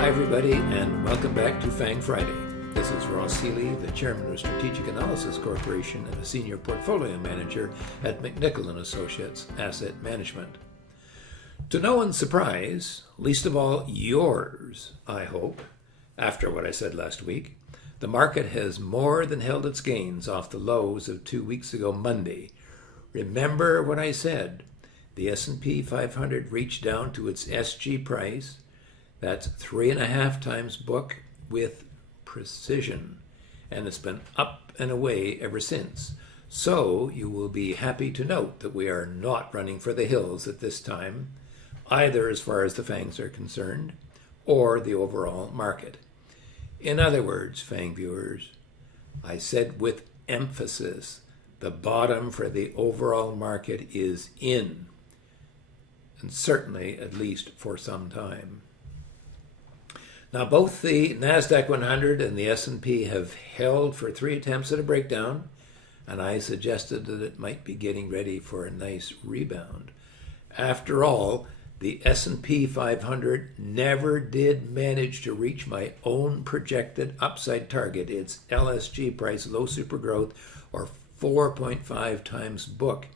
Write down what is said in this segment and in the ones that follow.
Hi everybody, and welcome back to FANG Friday. This is Ross Seeley, the Chairman of Strategic Analysis Corporation and a Senior Portfolio Manager at McNichol & Associates Asset Management. To no one's surprise, least of all yours, I hope, after what I said last week, the market has more than held its gains off the lows of 2 weeks ago Monday. Remember what I said. The S&P 500 reached down to its SG price. That's 3.5 times book with precision. And it's been up and away ever since. So you will be happy to note that we are not running for the hills at this time, either as far as the FANGs are concerned or the overall market. In other words, FANG viewers, I said with emphasis, the bottom for the overall market is in, and certainly at least for some time. Now, both the NASDAQ 100 and the S&P have held for 3 attempts at a breakdown, and I suggested that it might be getting ready for a nice rebound. After all, the S&P 500 never did manage to reach my own projected upside target, its LSG price, low super growth, or 4.5 times book,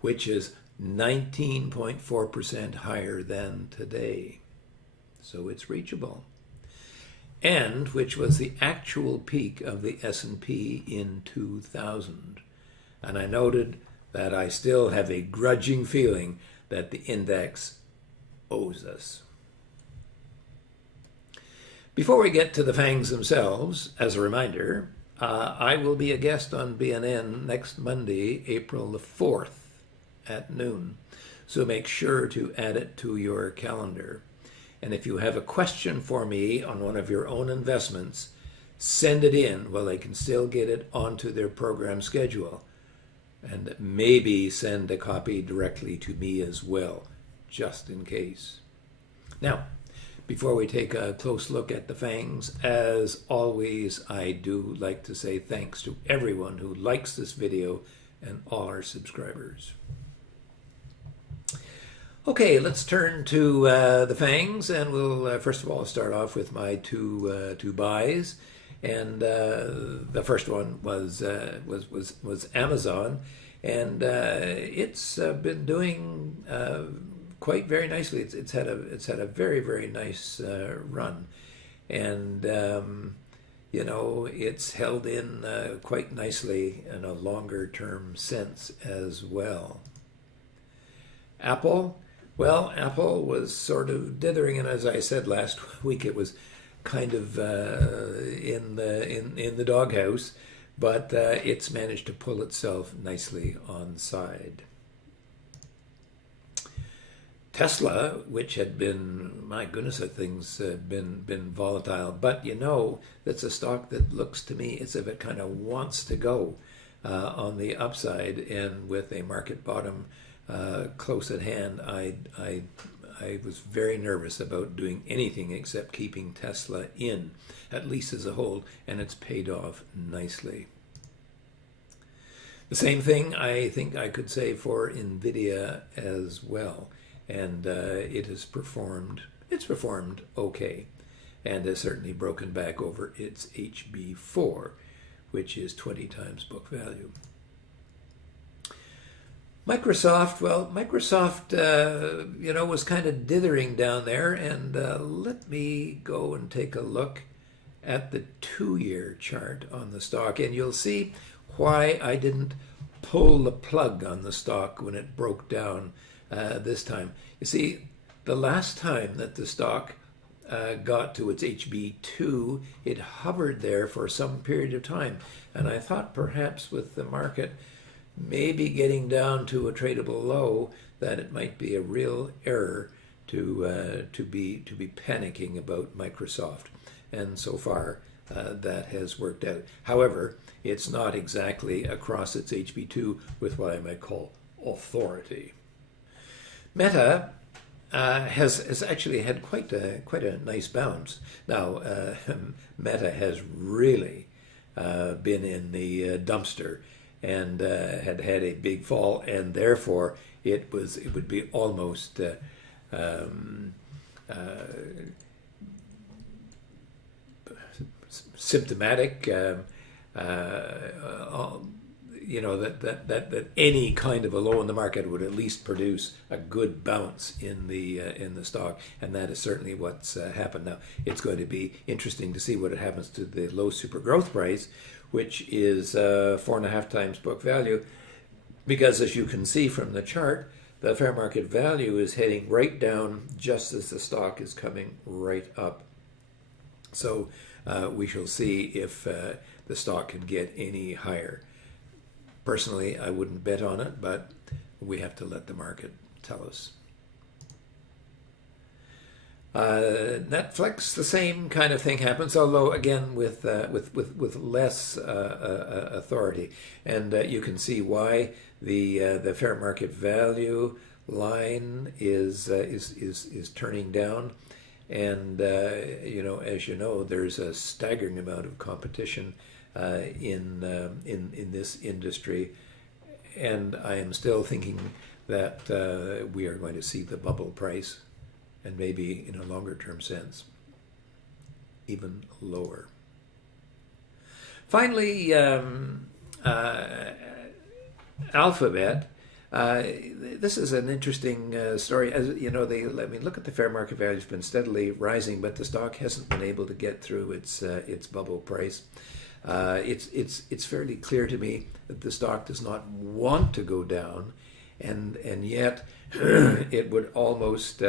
which is 19.4% higher than today. So it's reachable. And which was the actual peak of the S&P in 2000. And I noted that I still have a grudging feeling that the index owes us. Before we get to the FANGs themselves, as a reminder, I will be a guest on BNN next Monday, April the 4th at noon. So make sure to add it to your calendar. And if you have a question for me on one of your own investments, send it in while they can still get it onto their program schedule. And maybe send a copy directly to me as well, just in case. Now, before we take a close look at the FANGs, as always, I do like to say thanks to everyone who likes this video and all our subscribers. Okay, let's turn to the FANGs, and we'll first of all start off with my two buys. And the first one was Amazon, and it's been doing quite very nicely. It's had a very nice run, and you know, it's held in quite nicely in a longer term sense as well. Apple. Well, Apple was sort of dithering, and as I said last week, it was kind of in the doghouse, but it's managed to pull itself nicely on side. Tesla, which had been, my goodness, that thing's been volatile, but you know, that's a stock that looks to me as if it kind of wants to go on the upside, and with a market bottom close at hand, I was very nervous about doing anything except keeping Tesla in, at least as a hold, and it's paid off nicely. The same thing I think I could say for NVIDIA as well, and it's performed okay, and has certainly broken back over its HB4, which is 20 times book value. Microsoft, well, Microsoft, you know, was kind of dithering down there, and let me go and take a look at the 2-year chart on the stock, and you'll see why I didn't pull the plug on the stock when it broke down this time. You see, the last time that the stock got to its HB2, it hovered there for some period of time, and I thought perhaps with the market maybe getting down to a tradable low, that it might be a real error to be panicking about Microsoft. And so far, that has worked out. However, it's not exactly across its HB2 with what I might call authority. Meta has actually had quite a nice bounce. Now, Meta has really been in the dumpster, and had a big fall, and therefore it would be almost symptomatic. That any kind of a low in the market would at least produce a good bounce in the stock, and that is certainly what's happened. Now, it's going to be interesting to see what happens to the low super growth price, which is 4.5 times book value, because as you can see from the chart, the fair market value is heading right down just as the stock is coming right up. So we shall see if the stock can get any higher. Personally, I wouldn't bet on it, but we have to let the market tell us. Netflix, the same kind of thing happens, although again with less authority, and you can see why the fair market value line is turning down, and as you know, there's a staggering amount of competition in this industry, and I am still thinking that we are going to see the bubble price, and maybe in a longer term sense, even lower. Finally, Alphabet. This is an interesting story. As you know, look at the fair market value; has been steadily rising, but the stock hasn't been able to get through its bubble price. It's fairly clear to me that the stock does not want to go down, and yet it would almost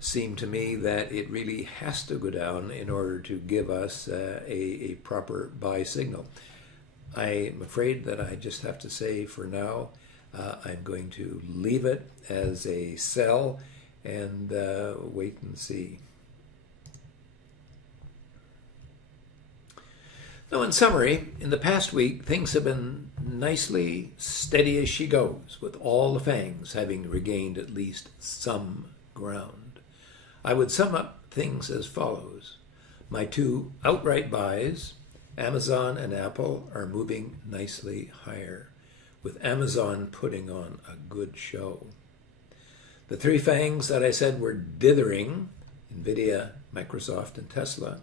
seem to me that it really has to go down in order to give us a proper buy signal. I'm afraid that I just have to say for now, I'm going to leave it as a sell and wait and see. Now, in summary, in the past week, things have been nicely steady as she goes, with all the FANGs having regained at least some ground. I would sum up things as follows. My two outright buys, Amazon and Apple, are moving nicely higher, with Amazon putting on a good show. The three FANGs that I said were dithering, Nvidia, Microsoft, and Tesla,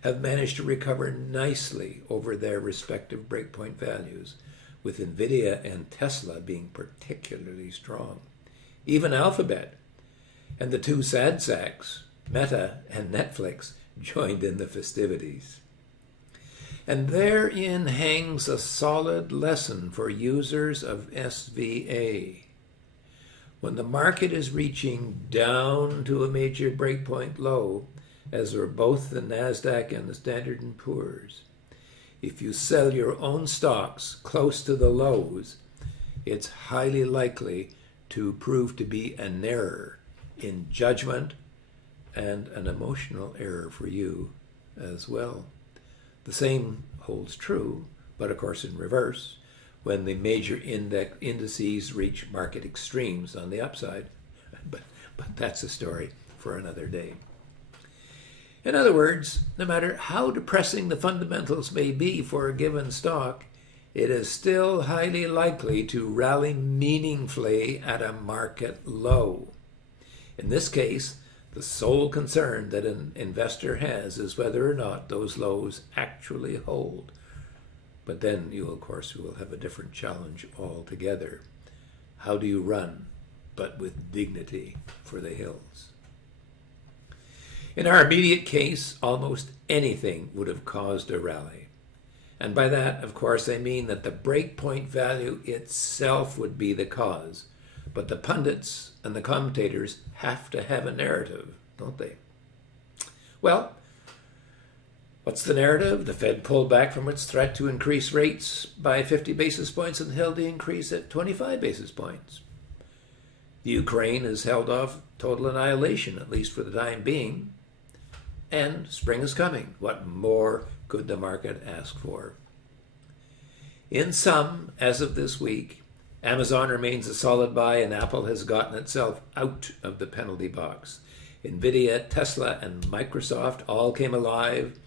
have managed to recover nicely over their respective breakpoint values, with Nvidia and Tesla being particularly strong. Even Alphabet and the two sad sacks, Meta and Netflix, joined in the festivities. And therein hangs a solid lesson for users of SVA. When the market is reaching down to a major breakpoint low, as are both the NASDAQ and the Standard & Poor's, if you sell your own stocks close to the lows, it's highly likely to prove to be an error in judgment and an emotional error for you as well. The same holds true, but of course in reverse, when the major indices reach market extremes on the upside. But that's a story for another day. In other words, no matter how depressing the fundamentals may be for a given stock, it is still highly likely to rally meaningfully at a market low. In this case, the sole concern that an investor has is whether or not those lows actually hold. But then you, of course, will have a different challenge altogether. How do you run, but with dignity, for the hills? In our immediate case, almost anything would have caused a rally. And by that, of course, I mean that the breakpoint value itself would be the cause. But the pundits and the commentators have to have a narrative, don't they? Well, what's the narrative? The Fed pulled back from its threat to increase rates by 50 basis points and held the increase at 25 basis points. The Ukraine has held off total annihilation, at least for the time being. And spring is coming. What more could the market ask for? In sum, as of this week, Amazon remains a solid buy, and Apple has gotten itself out of the penalty box. Nvidia, Tesla, and Microsoft all came alive,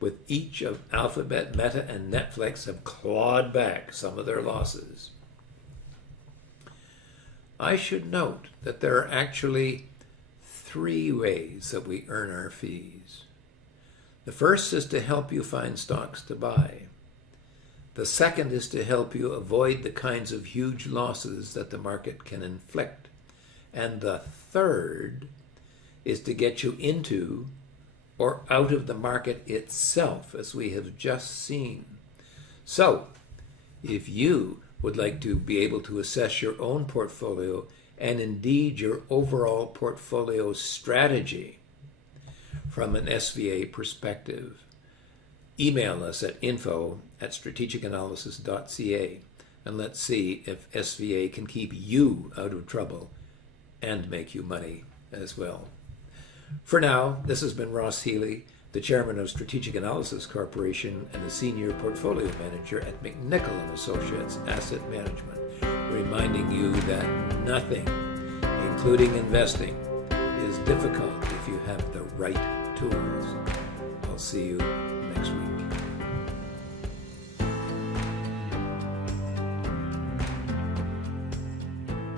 with each of Alphabet, Meta, and Netflix have clawed back some of their losses. I should note that there are actually three ways that we earn our fees. The first is to help you find stocks to buy. The second is to help you avoid the kinds of huge losses that the market can inflict. And the third is to get you into or out of the market itself, as we have just seen. So, if you would like to be able to assess your own portfolio and indeed your overall portfolio strategy from an SVA perspective, email us at info@strategicanalysis.ca and let's see if SVA can keep you out of trouble and make you money as well. For now, this has been Ross Healy, the chairman of Strategic Analysis Corporation and a senior portfolio manager at McNichol & Associates Asset Management, reminding you that nothing, including investing, is difficult if you have the right tools. I'll see you